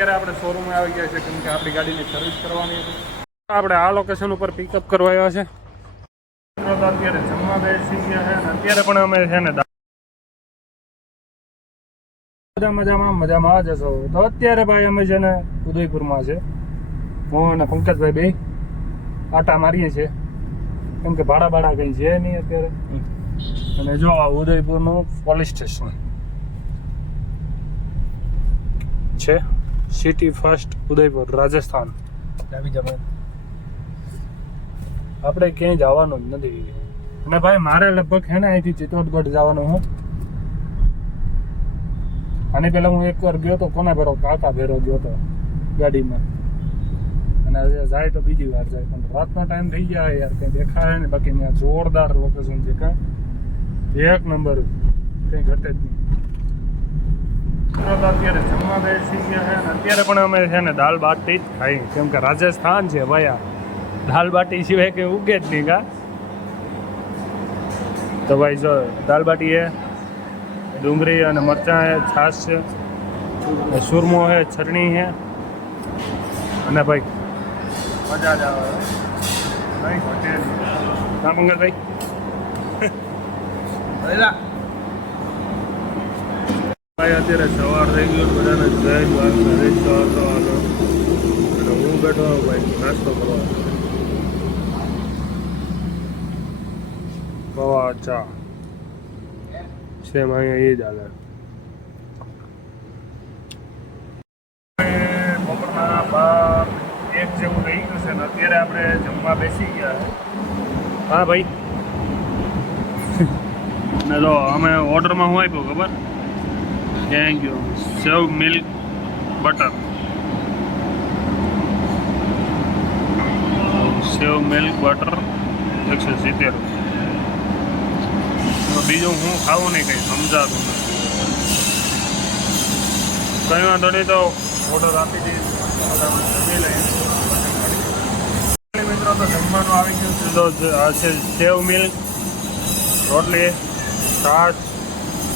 અત્યારે આપણે શોરૂમે આવી ગયા છે કેમ કે આપણી ગાડીની સર્વિસ કરવાની હતી. આપણે આ લોકેશન ઉપર પિકઅપ કરવા આવ્યા છે. અત્યારે જમવા બેસી ગયા છે અને અત્યારે પણ અમે છે ને મજામાં જશો. તો અત્યારે ભાઈ અમે છે ને ઉદયપુરમાં છે. હું અને પંકજભાઈ બે આટા મારીએ છીએ કેમ કે ભાડા કંઈ છે નહીં અત્યારે. અને જો આ ઉદયપુરનું પોલીસ સ્ટેશન છે, સિટી ફર્સ્ટ ઉદયપુર, રાજસ્થાન. આપણે ક્યાંય જવાનું જ નથી. અને ભાઈ મારે લગભગ છે ને અહીંથી ચિત્તોડગઢ જવાનું હું. આની પહેલાં હું એકવાર ગયો હતો, કોના ભેરો, કાકા ભેરો ગયો હતો ગાડીમાં. અને હવે જાય તો બીજી વાર જાય, પણ રાતનો ટાઈમ થઈ જાય યાર, કંઈ દેખાય ને. બાકી ત્યાં જોરદાર લોકેશન છે, કાંઈ એક નંબર, કંઈ ઘટે જ નહીં. અત્યારે જમવા બેસી ગયા છે અને અત્યારે પણ અમે છે ને દાલ બાટી જ ખાઈ કેમ કે રાજસ્થાન છે ભાઈ. આ દાલ બાટી સિવાય કંઈ ઉગે જ નહીં કા. તો ભાઈ જો દાલ બાટી છે, ડુંગળી અને મરચાં છે, છાશ છે, સુરમો છે, ચટણી છે અને ભાઈ મજા જ આવે ભાઈ. હોટેલ ના મંગલભાઈ ભાઈ અત્યારે સવાર થઈ ગયો, બધાને જય દ્વારકા. હું બેઠો ભાઈ નાસ્તો કરવા. પૌવા ચા સેમ અહીંયા એ જ હાલે. બપોરના 1 જેવું થઈ ગયું છે ને અત્યારે આપણે જમવા બેસી ગયા. હા ભાઈ ને જો અમે ઓર્ડરમાં શું આપ્યું ખબર? Thank you. Save milk butter, save milk butter 170. બીજું હું ખાવું નહીં, કંઈ સમજાતું નથી. કંઈ વાંધો નહીં, તો ઓર્ડર આપી દઈશ, જમી લઈએ. મિત્રો તો જમવાનું આવી ગયું છે. તો આ છે સેવ મિલ્ક, રોટલી, છાશ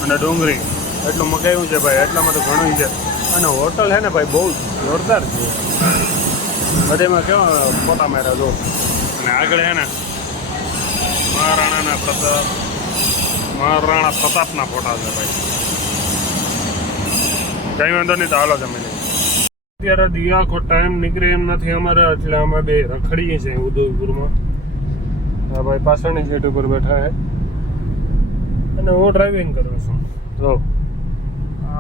અને ડુંગળી. એટલું મગાવ્યું છે ભાઈ, એટલામાં તો ઘણું છે. અને હોટલ છે ને ભાઈ બહુ જોરદાર છે. બધેમાં કેવા ફોટા માર્યા જો. અને આગળ છે ને મહારાણા પ્રતાપના ફોટા છે ભાઈ. કંઈ વાંધો નહીં, તો હાલો જમી લઈએ. અત્યારે દિયાખો ટાઈમ નીકળે એમ નથી અમારે, એટલે અમે બે રખડીએ છીએ ઉદયપુરમાં. હા ભાઈ પાછળની સીટ ઉપર બેઠા છે અને હું ડ્રાઇવિંગ કરું છું. જો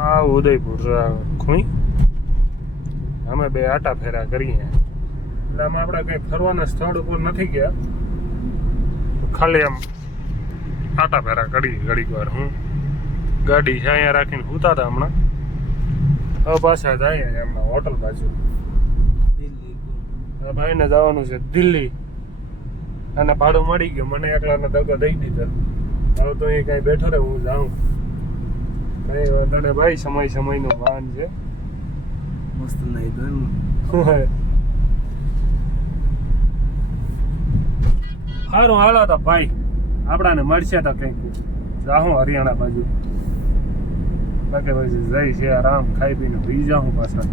આ ઉદયપુર ખૂણી અમે બે આટા ફેરા કરીએ. એટલે આમાં આપણે કંઈ ફરવાના સ્થળ ઉપર નથી ગયા, ખાલી આમ આટા ફેરા કરી ઘડીક વાર. હું ગાડી છે અહીંયા રાખીને સૂતા હતા હમણાં. હવે પાછા જાય એમના હોટલ બાજુ. ભાઈને જવાનું છે દિલ્હી અને ભાડું મળી ગયું. મને એકલાને દગો દઈ દીધો. હવે તો એ કાંઈ બેઠો રહે, હું જાઉં. કંઈ વાંધો ને ભાઈ, સમયનું વાહન છે. મસ્ત નહીં તો સારું હાલો તો ભાઈ, આપણાને મળશે તો કંઈક જાઉં હરિયાણા બાજુ. બાકી પછી જઈ છે આરામ ખાઈ પીને ભી જાઉં પાછા.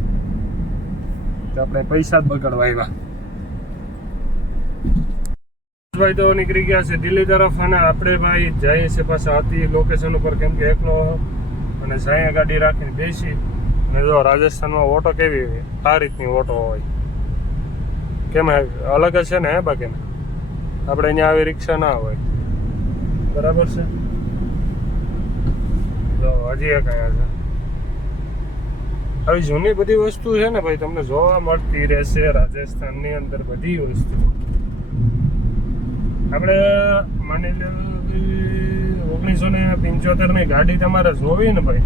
તો આપણે પૈસા જ બગાડવા આવ્યા. ભાઈ તો નીકળી ગયા છે દિલ્હી તરફ. અને આપણે ભાઈ જઈએ છીએ પાછા હતી લોકેશન ઉપર કેમ કે એકલો અને સાયા ગાડી રાખીને બેસી. અને જો રાજસ્થાનમાં ઓટો કેવી હોય, આ રીતની ઓટો હોય. કેમ અલગ જ છે ને બાકીને આપણે અહીંયા આવી રિક્ષા ના હોય. બરાબર છે. જો હજી એક અહીંયા છે. આવી જૂની બધી વસ્તુ છે ને ભાઈ, તમને જોવા મળતી રહેશે રાજસ્થાનની અંદર બધી વસ્તુ. આપણે માની લો 1975ની ગાડી તમારે જોવી ને ભાઈ,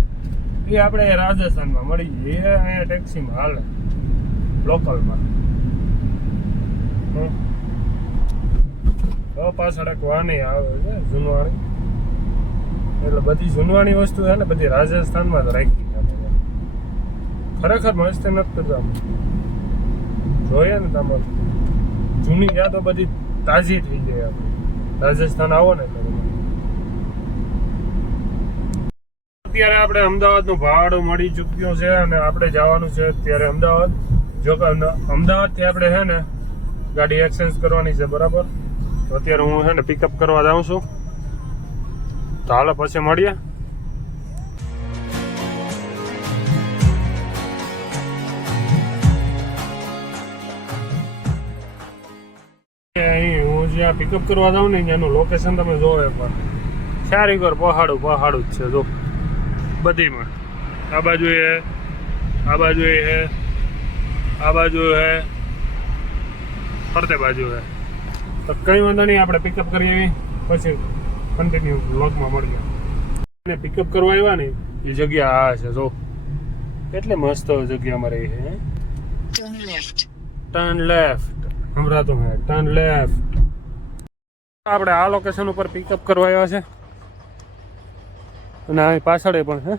એ આપણે રાજસ્થાનમાં મળી જાય. એ અહીંયા ટેક્સીમાં હાલે લોકલમાં. પાછળ એક વાની આવે છે જૂનવાણી. એટલે બધી જૂનવાણી વસ્તુ છે ને બધી રાજસ્થાનમાં જ રાખી. ખરેખર મસ્ત નથી કરતા. જોઈએ ને તમારે જૂની યાદો બધી તાજી થઈ જાય. આપણે રાજસ્થાન આવો ને એટલે અત્યારે આપણે અમદાવાદનું ભાડું મળી ચૂક્યું છે અને આપણે જવાનું છે અત્યારે અમદાવાદ. જો કે અમદાવાદથી આપણે છે ને ગાડી એક્સચેન્જ કરવાની છે, બરાબર. તો અત્યારે હું છે ને પિકઅપ કરવા જાઉં છું. તો હાલો પછી મળીએ. અહીં હું જ્યાં પિકઅપ કરવા જાઉં ને ત્યાંનું લોકેશન તમે જોવો એકવાર. સારી ઘર પહાડું જ છે જો બધીમાં. આ બાજુ હે, આ બાજુ હે, આ બાજુ હે, ફરતે બાજુ હે. તો કંઈ વાંધો નહીં, આપણે પિકઅપ કરી આવી પછી કન્ટિન્યુ બ્લોગમાં મળીએ. અને પિકઅપ કરવા આવ્યા ને એ જગ્યા આ છે જો, કેટલી મસ્ત જગ્યામાં રહી છે. ટર્ન લેફ્ટ સંભળાતું હે, ટર્ન લેફ્ટ. આપણે આ લોકેશન ઉપર પિકઅપ કરવા આવ્યા છે અને અહીં પાછળ પણ હે.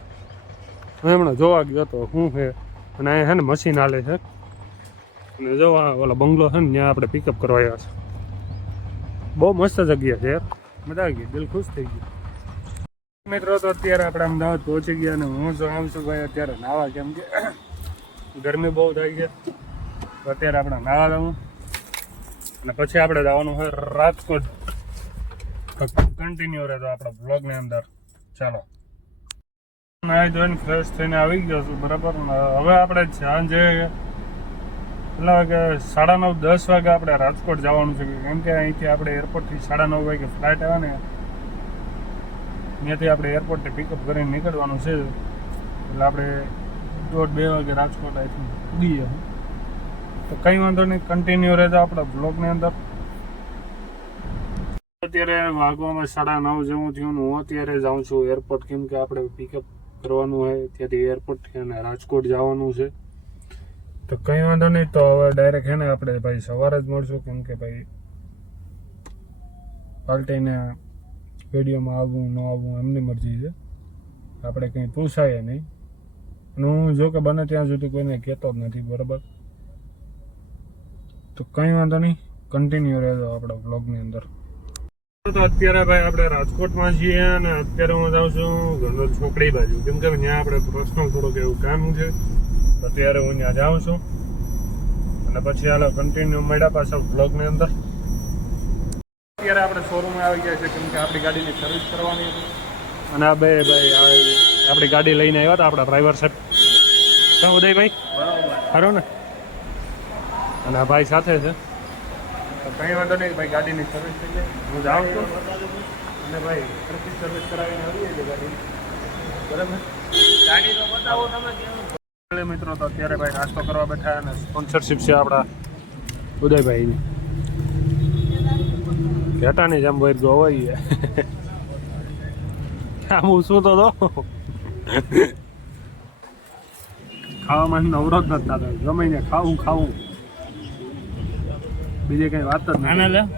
હમણાં જોવા ગયો હતો શું છે, અને અહીંયા છે ને મશીન હાલે છે. અને જો ઓલા બંગલો છે ને ત્યાં આપણે પિકઅપ કરવા આવ્યા છે. બહુ મસ્ત જગ્યા છે યાર, મજા આવી ગઈ, દિલ ખુશ થઈ ગયું. મિત્રો તો અત્યારે આપણે અમદાવાદ પહોંચી ગયા અને હું જાઉં છું ભાઈ અત્યારે નાવા, કેમ કે ગરમી બહુ થઈ ગઈ. તો અત્યારે આપણે નાવા જવું અને પછી આપણે જવાનું હોય રાજકોટ. કન્ટિન્યુ રહેતો આપણા બ્લોગની અંદર. ચાલો, નાહી ધોઈને ફ્રેશ થઈને આવી ગયો છું, બરાબર. હવે આપણે સાંજે કેટલા વાગે, 9:30 10 વાગે આપણે રાજકોટ જવાનું છે, કેમ કે અહીંથી આપણે એરપોર્ટથી 9:30 વાગે ફ્લાઇટ આવે ને, ત્યાંથી આપણે એરપોર્ટથી પિકઅપ કરીને નીકળવાનું છે. એટલે આપણે 1:30 વાગે રાજકોટ અહીંથી ઉગી જશું. તો કંઈ વાંધો નહીં, કન્ટિન્યુ રહેજો આપણા બ્લોગની અંદર. અત્યારે વાગવામાં 9:30 જેવું થયું. હું અત્યારે જાઉં છું એરપોર્ટ, કેમ કે આપણે પિકઅપ કરવાનું હોય ત્યાંથી એરપોર્ટથી અને રાજકોટ જવાનું છે. તો કંઈ વાંધો નહીં, તો હવે ડાયરેક્ટ છે ને આપણે ભાઈ સવારે જ મળશું, કેમ કે ભાઈ પાલટીને વિડીયોમાં આવવું ન આવવું એમની મરજી છે, આપણે કંઈ પૂછાય નહીં. અને હું જો કે બને ત્યાં સુધી કોઈને કહેતો જ નથી, બરાબર. તો કંઈ વાંધો નહીં, કન્ટિન્યુ રહેજો આપણા બ્લોગની અંદર. તો અત્યારે ભાઈ આપણે રાજકોટમાં છીએ અને અત્યારે હું જાઉં છું ગંડોદ ચોકડી બાજુ, કેમ કે ત્યાં આપણે પર્સનલ થોડુંક એવું કામ છે. અત્યારે હું ત્યાં જાઉં છું અને પછી હાલો કન્ટિન્યુ મળ્યા પાછા બ્લોગની અંદર. અત્યારે આપણે શોરૂમે આવી ગયા છે, કેમ કે આપણી ગાડીની સર્વિસ કરવાની હતી. અને આ બે ભાઈ આપણી ગાડી લઈને આવ્યા હતા, આપણા ડ્રાઈવર સાહેબ. હા ઉદયભાઈ, ખરો ને? અને આ ભાઈ સાથે છે. તો કંઈ વાંધો નહીં ભાઈ, ગાડીની સર્વિસ થઈ જાય. હું જાઉં છું અને ભાઈ સરખી સર્વિસ કરાવીને આવીએ છીએ ગાડી, બરાબર. ગાડી તો બતાવો તમે કેવું. મિત્રો તો અત્યારે ભાઈ નાસ્તો કરવા બેઠા અને સ્પોન્સરશિપ છે આપણા ઉદયભાઈની. ઘેટાની જેમ ભાઈ ગોવાઈ આમ શું તો દો ખાવામાં નવરો જ નથી થતો, ગમે ને ખાવું બીજી કઈ વાત જ નહીં.